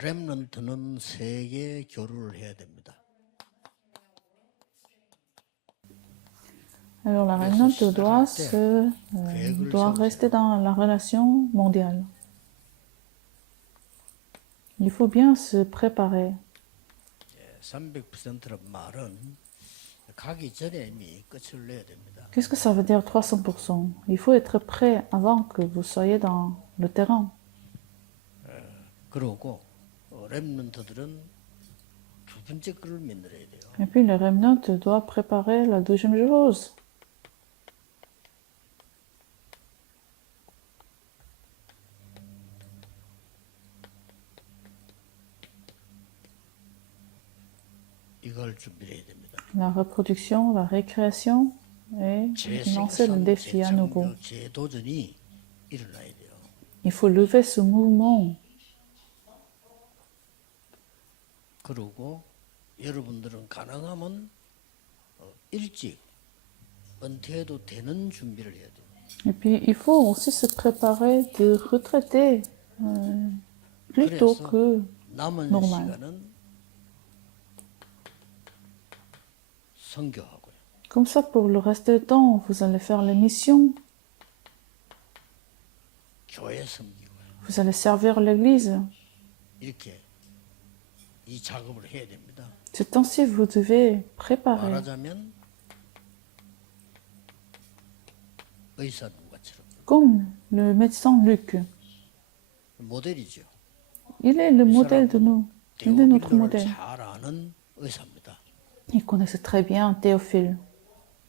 렘넌트는 세계 교류를 해야 됩니다. Alors la remnant doit rester dans la relation mondiale. Il faut bien se préparer. 300%란 말은 가기 전에 이미 끝을 내야 됩니다. Qu'est-ce que ça veut dire 300%? Il faut être prêt avant que vous soyez dans le terrain. 그러고 렘넌트들은 두 번째 거를 만들어야 돼요. Et puis le remnant doit préparer la deuxième chose. 이걸 준비해야 됩니다. La reproduction, la récréation et lancer le défi à nouveau. 재도전이 일어나야 돼요. Il faut lever ce mouvement. 그리고 여러분들은 가능하면 일찍 은퇴해도 되는 준비를 해야 돼요. Et puis il faut aussi se préparer de retraiter plus tôt que 남은 normal. 시간은 선교하고요. Comme ça, pour le reste du temps, vous allez faire les missions, 교회 섬기고요. vous allez servir l'Église. 이렇게 이 작업을 해야 됩니다. Ce temps-ci, vous devez préparer. 말하자면 의사 누가처럼 Comme le médecin Luc. 모델이죠. Il est le modèle de nous. Il est notre 데오빌로를 modèle. 잘 아는 의사입니다. Il connaissait très bien Théophile.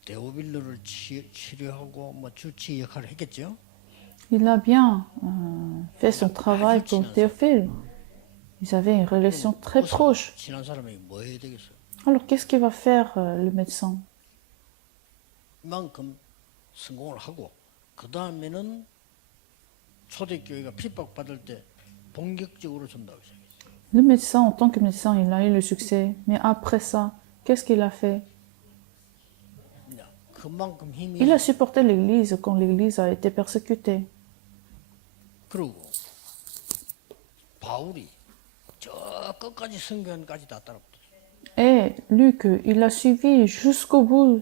데오빌로를 치료하고 뭐 주치 역할을 했겠죠. Il a bien fait son travail pour Théophile. Ils avaient une relation très proche. 친한 사람이 뭐 해야 되겠어요? Alors, qu'est-ce qu'il va faire, le médecin? 이만큼 성공을 하고 그 다음에는 초대교회가 핍박받을 때 본격적으로 전도하기 시작했어요. Le médecin, en tant que médecin, il a eu le succès. Mais après ça, qu'est-ce qu'il a fait? 그만큼 힘이 Il a supporté l'Église quand l'Église a été persécutée. 그리고 바울이 저 끝까지 성경까지 다 따라붙었어요. Et Luc, il a suivi jusqu'au bout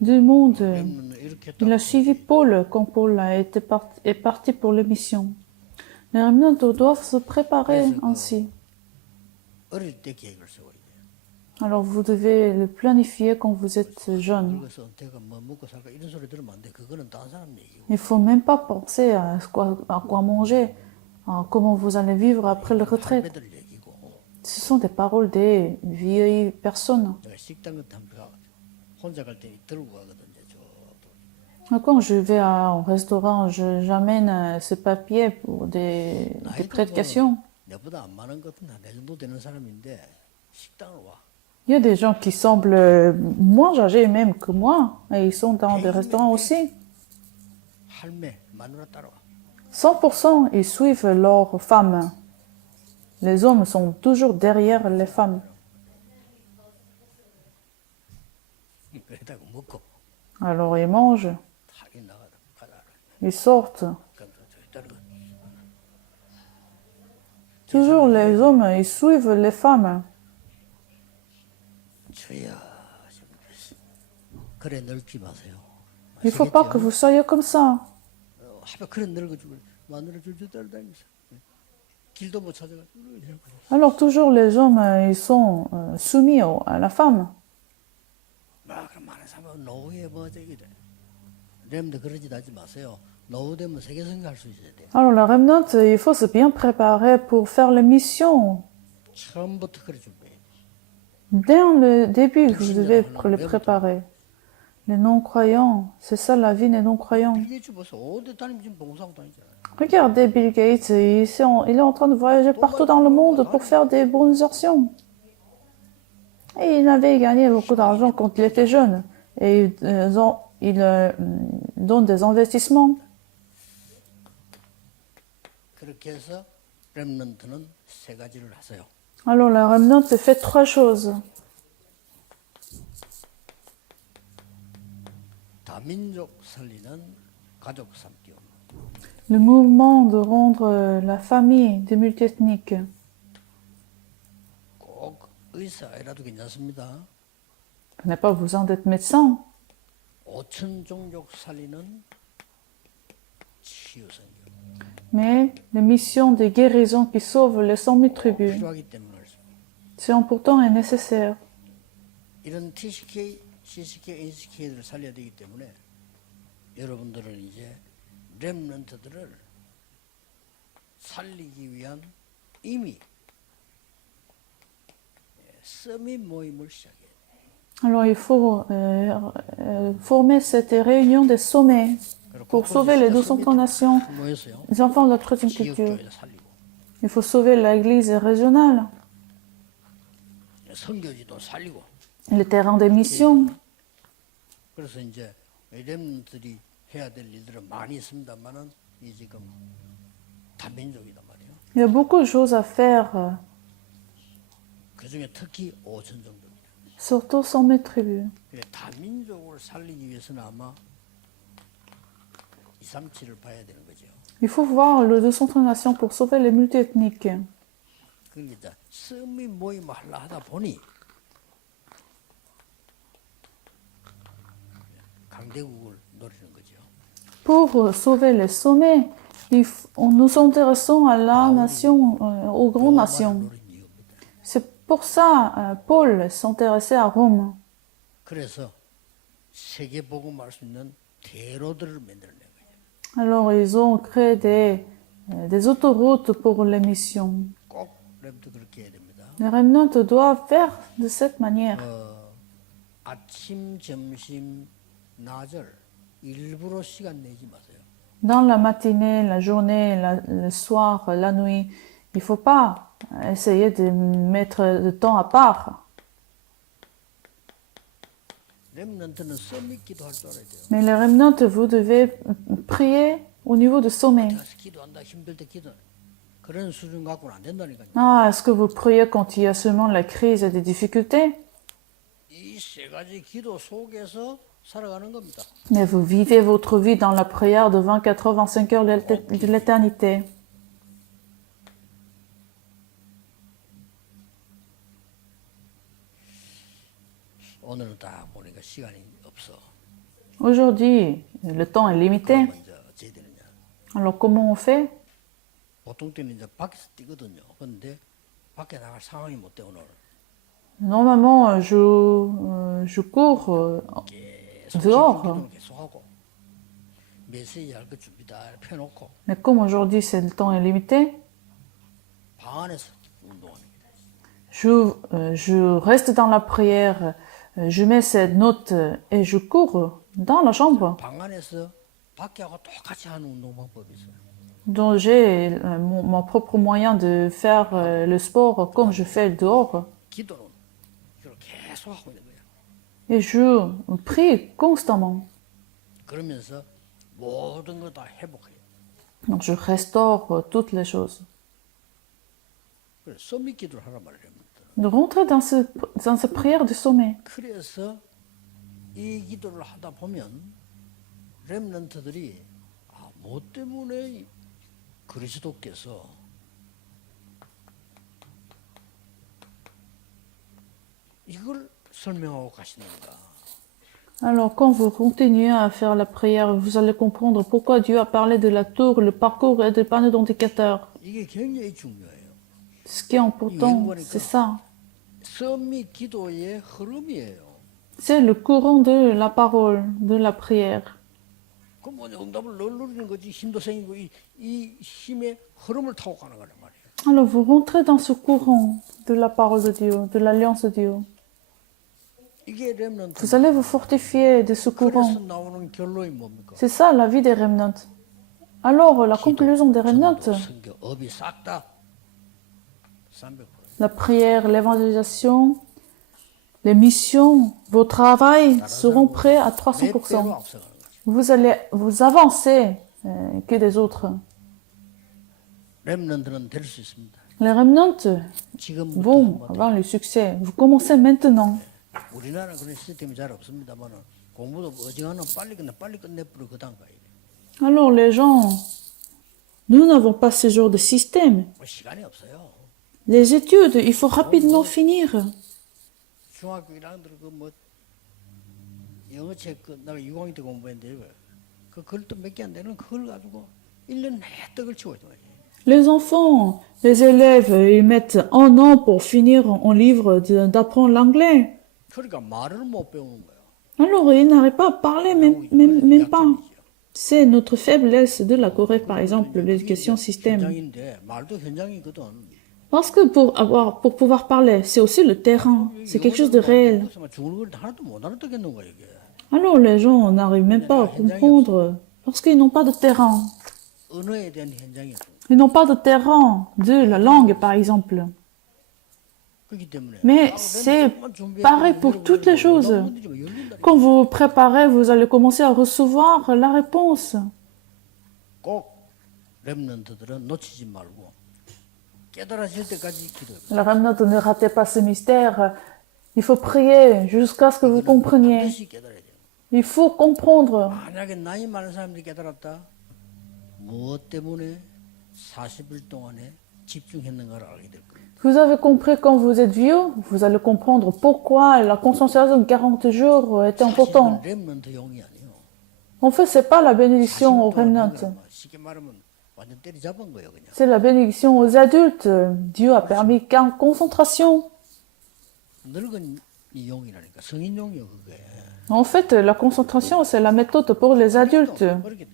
du monde. 이렇게 Il a suivi Paul quand Paul est parti pour les missions. Les remnants doivent se préparer ainsi. 어릴 때 계획을 세워야 돼요. Alors vous devez le planifier quand vous êtes jeune. 그래서 내가 뭐 먹고 살까 이런 소리 들으면 안 돼. 그거는 다른 사람 얘기고. Il ne faut même pas penser à quoi manger, à comment vous allez vivre après la retraite. 할매들 얘기고. Ce sont des paroles des vieilles personnes. 내가 식당 같은 데 혼자 갈 때 들고 가거든요. Quand je vais au restaurant, j'amène ce papier pour des prédications. 내보다 안 많은 것 같은 내 정도 되는 사람인데 식당을 와. Il y a des gens qui semblent moins âgés même que moi, et ils sont dans des restaurants aussi. 할매, 마누라 따라와. 100%, ils suivent leurs femmes. Les hommes sont toujours derrière les femmes. 그러다가 먹고 Alors ils mangent, 타기 나가다 가다. ils sortent. Toujours les hommes, ils suivent les femmes. 주여, 그래 늙지 마세요. Il ne faut pas que vous soyez comme ça. 하필 그래 늙어지고 마누라 줄줄 따라다니면서 길도 못 찾아가지고. Alors toujours les hommes, ils sont soumis à la femme. 막 그럼 많은 사람은 노후에 뭐 저기 돼. 렘도 그러지도 하지 마세요. 노후 되면 세계 선교할 수 있어야 돼. Alors la remnante, il faut se bien préparer pour faire les missions. 처음부터 그래 준비해. Dès le début, vous devez les préparer. Les non-croyants, c'est ça la vie des non-croyants. 빌게이츠 벌써 어디 다니면 지금 봉사하고 다니잖아요. Regardez Bill Gates, il est en train de voyager partout dans le monde pour faire des bonnes actions. Et il avait gagné beaucoup d'argent quand il était jeune. Et il donne des investissements. 그렇게 해서 렘넌트는 세 가지를 하세요. Alors la remnante fait trois choses. 다민족 살리는 가족 삼기운. Le mouvement de rendre la famille des multiethniques. 의사이라도 괜찮습니다. Vous n'avez pas besoin d'être médecin. 5천 종족 살리는 치유 선교 Mais les missions de guérison qui sauvent les 100 000 tribus, 필요하기 때문에 그렇습니다. c'est important et nécessaire. 이런 TCK, CCK, NCK들을 살려야 되기 때문에 여러분들은 이제 렘넌트들을 살리기 위한 이미 서밋 모임을 시작해요. Alors il faut former cette réunion des sommets pour sauver les 230 nations, 모였어요. les enfants de la troisième culture. 지역교회를 살리고 Il faut sauver l'église régionale, 선교지도 살리고. les terrains des missions. 그래서 이제 렘넌트들이 해야 될 일들은 많이 있습니다만은 이 지금 다민족이단 말이에요. Il y a beaucoup de choses à faire, 그 중에 특히 5천 종족이다. surtout 100 000 tribus. 그래 다민족을 살리기 위해서는 아마 237을 봐야 되는 거죠. Il faut voir le 230 nations pour sauver les multiethniques. 그러니까 서밋 모임을 하다 보니 강대국을 노리는 거죠. Pour sauver les sommets, nous nous intéressons à la nation, aux grandes 로마를 nations. 노린 이유입니다. C'est pour ça Paul s'intéressait à Rome. 그래서 세계 복음할 수 있는 대로들을 만들어낸 거예요. Alors ils ont créé des autoroutes pour les missions. 꼭 랩도 그렇게 해야 됩니다. Les remnants doivent faire de cette manière. 아침, 점심, 낮을 일부러 시간 내지 마세요. Dans la matinée, la journée, le soir, la nuit, il ne faut pas essayer de mettre de temps à part. 렘넌트는 서밋 기도할 줄 알아야 돼요. Mais les remnants, vous devez prier au niveau de sommet. 그래서 기도한다 힘들 때 기도. 그런 수준 갖고는 안 된다니까요. Ah, est-ce que vous priez quand il y a seulement la crise et des difficultés? 이 세 가지 기도 속에서 살아가는 겁니다. Mais vous vivez votre vie dans la prière de 24 heures, 25 heures de l'éternité. 오늘은 딱 보니까 시간이 없어. Aujourd'hui, le temps est limité. 먼저 어찌해야 되느냐. Alors comment on fait? 보통 때는 이제 밖에서 뛰거든요. 그런데 밖에 나갈 상황이 못 돼 오늘. Normalement, je cours 계속 dehors. 기도는 계속하고 메시지 할 거 준비 다 펴놓고 Mais comme aujourd'hui, le temps est limité, 방 안에서 운동하는 거예요. je reste dans la prière, je mets cette note et je cours dans la chambre. 방 안에서 밖에하고 똑같이 하는 운동 방법이 있어요. Donc j'ai mon propre moyen de faire le sport comme je fais dehors. 기도는 이걸 계속 하고 있는 거예요. Et je prie constamment. 그러면서 모든 걸 다 회복해요. Donc je restaure toutes les choses. 그래서 서밋 기도를 하란 말이에요. De rentrer dans cette prière de sommet. 그래서 이 기도를 하다 보면 렘넌트들이 뭐 때문에 그리스도께서 이걸 설명하고 가시는가. Alors quand vous continuez à faire la prière, vous allez comprendre pourquoi Dieu a parlé de la tour, le parcours et des panneaux d'indicateurs. 이게 굉장히 중요해요. Ce qui est important, c'est ça. 서밋 기도의 흐름이에요. C'est le courant de la parole, de la prière. 그 뭐냐 응답을 누리는 거지 힘도 생기고 이 힘의 흐름을 타고 가는 거란 말이에요. Alors vous rentrez dans ce courant de la parole de Dieu, de l'alliance de Dieu. 이게 렘넌트. Vous allez vous fortifier de ce 그래서 courant. 나오는 결론이 뭡니까? C'est ça la vie des remnants. Alors la conclusion des remnants, 선교, 업이 싹 다 300%. la prière, l'évangélisation, les missions, vos travails seront prêts à 몇 배로 300%. 앞서가는 거죠. Vous allez vous avancer que des autres. 렘넌트는 될 수 있습니다. Les remnants 지금부터 vont 한번 avoir le succès. Vous commencez maintenant. 우리나라 그런 시스템이 잘 없습니다만은 공부도 어지간하면 빨리 끝내버려 그 다음 가야 돼. Alors les gens, nous n'avons pas ce genre de système. 시간이 없어요. Les études, il faut rapidement finir. 중학교 1학년 그뭐 영어 책 내가 6학년 때 공부했는데 그 글도 몇 개 안 되는 그걸 가지고 1년 내내 떡을 치고 있단 말이에요. Les enfants, les élèves, ils mettent un an pour finir un livre d'apprendre l'anglais. 그러니까 말을 못 배우는 거예요. Alors, ils n'arrivent pas à parler, même pas. C'est notre faiblesse de la Corée, par exemple, l'éducation système. 현장인데 말도 현장이거든. Parce que pour pouvoir parler, c'est aussi le terrain. C'est quelque chose de réel. 죽는 걸 하나도 못 알아듣겠는 거예요 이게. Alors, les gens n'arrivent même pas à comprendre parce qu'ils n'ont pas de terrain. 언어에 대한 현장이 없어요. Ils n'ont pas de terrain de la langue, par exemple. 그렇기 때문에 Mais c'est pareil pour toutes les choses. Quand vous préparez, vous allez commencer à recevoir la réponse. 꼭 렘넌트들은 놓치지 말고 깨달아질 때까지 기도해요. La remnante, ne ratez pas ce mystère. Il faut prier jusqu'à ce que vous compreniez. 반드시 깨달아야 돼요. Il faut comprendre. 만약에 나이 많은 사람들이 깨달았다. 무엇 때문에 40일 동안에 집중했는가를 알게 될 거예요. Vous avez compris quand vous êtes vieux, vous allez comprendre pourquoi la concentration de 40 jours était importante. 렘넌트용이 아니에요. En fait, c'est pas la bénédiction aux remnants. 쉽게 말하면 완전 때리잡은 거예요, 그냥. C'est la bénédiction aux adultes. Dieu a permis qu'en concentration. 늙은 이 용이라니까 성인용이요 그게. En fait, la concentration, c'est la méthode pour les adultes. 그렇게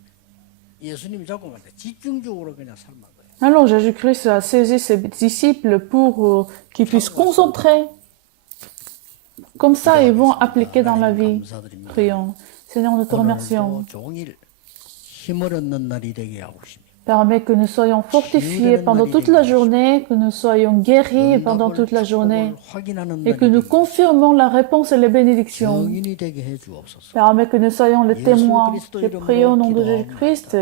예수님이 자꾸 말해 집중적으로 그냥 삶은 거예요. Alors Jésus-Christ a saisi ses disciples pour qu'ils puissent concentrer. Comme ça, ils vont appliquer dans la vie. Prions. Seigneur, nous te remercions. 오늘도 종일 힘을 얻는 날이 되게 하고 싶습니다. Permets que nous soyons fortifiés pendant toute la journée, que nous soyons guéris pendant toute la journée 확인하는 et que nous confirmons la réponse et les bénédictions. 증인이 되게 해 주옵소서. Permets que nous soyons les témoins. Et prions au nom de Jésus-Christ.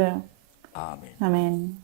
아멘. Amen.